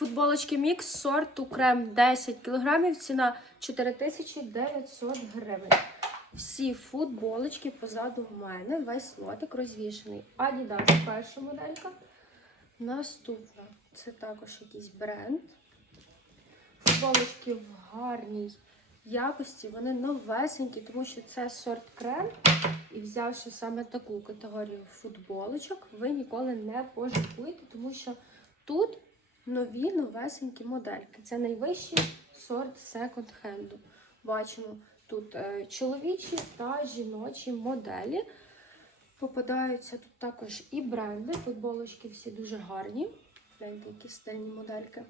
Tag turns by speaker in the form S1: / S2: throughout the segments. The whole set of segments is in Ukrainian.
S1: Футболочки мікс сорту крем 10 кг, ціна 4900 гривень. Всі футболочки позаду в мене, весь лотик розвішений. Adidas перша моделька. Наступна це також якийсь бренд. Футболочки в гарній якості, вони новесенькі, тому що це сорт крем. І взявши саме таку категорію футболочок, ви ніколи не пожалкуєте, тому що тут нові новесенькі модельки. Це найвищий сорт секонд-хенду. Бачимо тут е, чоловічі та жіночі моделі. Попадаються тут також і бренди. Футболочки всі дуже гарні. Гляньте, які стильні модельки.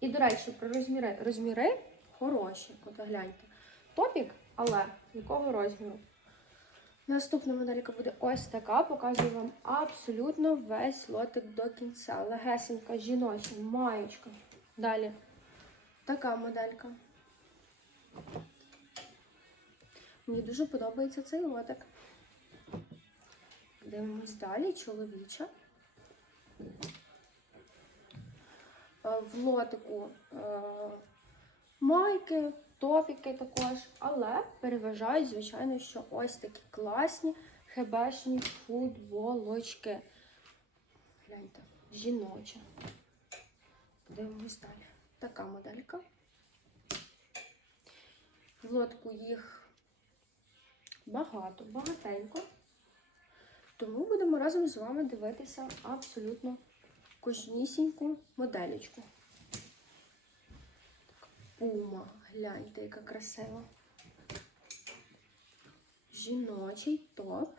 S1: І, до речі, про розміри. Розміри хороші. От гляньте. Топік, але якого розміру? Наступна моделька буде ось така. Показую вам абсолютно весь лотик до кінця. Легесенька, жіноча, маєчка. Далі така моделька. Мені дуже подобається цей лотик. Дивимось далі, чоловіча. Е, В лотику е, майки, топіки також, але переважають, звичайно, що ось такі класні хебешні футболочки. Гляньте, жіноча. Дивимось далі. Така моделька. В лотку їх багато, багатенько. Тому будемо разом з вами дивитися абсолютно кожнісіньку моделечку. Пума, гляньте, яка красива. Жіночий топ.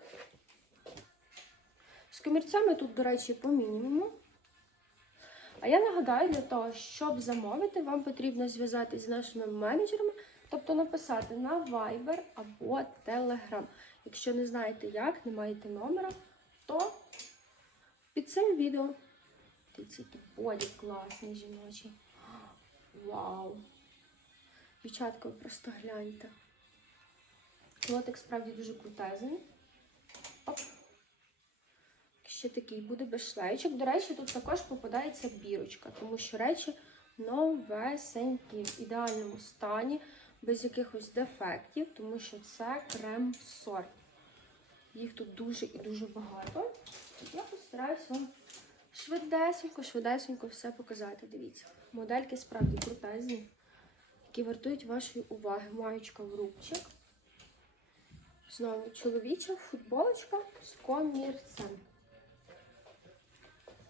S1: З комірцями тут, до речі, по мінімуму. А я нагадаю, для того, щоб замовити, вам потрібно зв'язатись з нашими менеджерами, тобто написати на Viber або Telegram. Якщо не знаєте як, не маєте номера, то під цим відео який боді класний жіночий. Вау! Дівчатка, ви просто гляньте. Лотик справді дуже крутезний. Оп. Ще такий буде без шлейчок. До речі, тут також попадається бірочка, тому що речі новесенькі, в ідеальному стані, без якихось дефектів, тому що це крем-сорт. Їх тут дуже і дуже багато. Я постараюся вам швидесенько, швидесенько все показати. Дивіться. Модельки справді крутезні, які вартують вашої уваги. Маєчка в рубчик. Знову чоловіча футболочка з комірцем.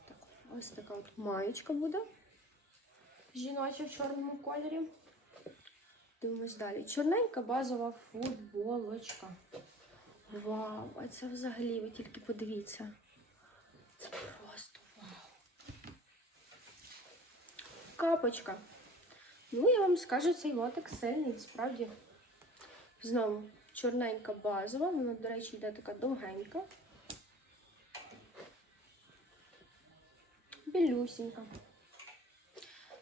S1: Так, ось така от маєчка буде. Жіноча в чорному кольорі. Дивимось далі. Чорненька базова футболочка. Вау! А це взагалі, ви тільки подивіться. Це просто вау. Капочка. Ну, я вам скажу, цей лотик сильний, справді. Знову чорненька базова, вона, до речі, йде така довгенька. Білюсінька.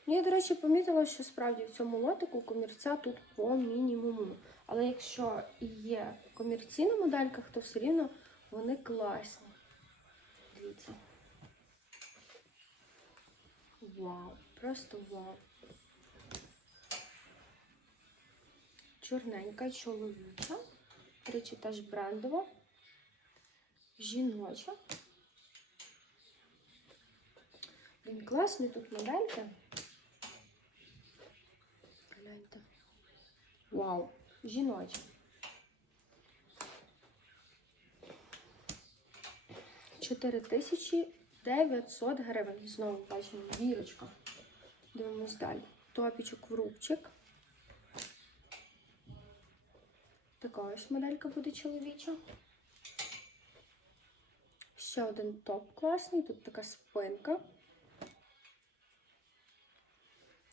S1: Ну, Я, до речі, помітила, що справді в цьому лотику комірця тут по мінімуму. Але якщо є комірці на модельках, то все рівно вони класні. Дивіться. Вау, просто вау. Чорненька, чоловіча. Речі, теж брендова. Жіноча. Він класний тут модельки. Гляньте. Вау, жіноча. Чотири тисячі 900 гривень. Знову бачимо вірочка. Дивимось далі. Топічок в рубчик. Така ось моделька буде чоловіча. Ще один топ класний. Тут така спинка.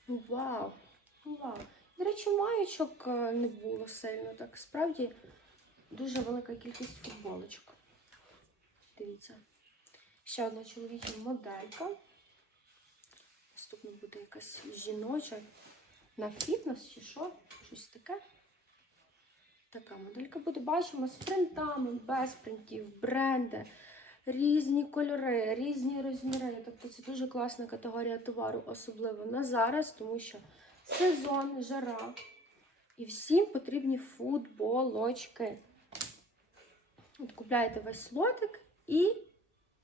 S1: Вау! Вау! До речі, маєчок е, не було сильно. Так, справді дуже велика кількість футболочок. Дивіться. Ще одна чоловіча моделька. Наступно буде якась жіноча на фітнес чи що? Щось таке. Така моделька буде. Бачимо з принтами, без принтів, бренди. різні кольори, різні розміри. Тобто це дуже класна категорія товару, особливо на зараз, тому що сезон, жара. І всім потрібні футболочки. От купляєте весь лотик і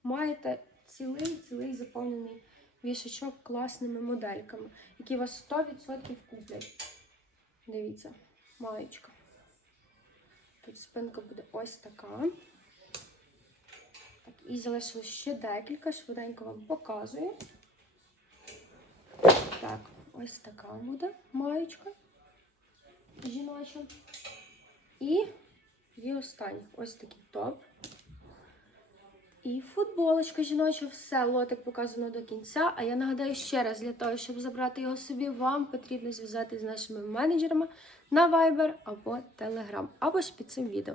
S1: маєте цілий цілий заповнений вішачок класними модельками, які вас 100% куплять. Дивіться, маєчка. Тут спинка буде ось така. Так, і залишилось ще декілька, швиденько вам показую. Так, ось така буде маєчка жіноча. І є останній ось такий топ. І футболочка жіноча, все, лотик показано до кінця. А я нагадаю ще раз, для того, щоб забрати його собі, вам потрібно зв'язатися з нашими менеджерами на Viber або Telegram, або ж під цим відео.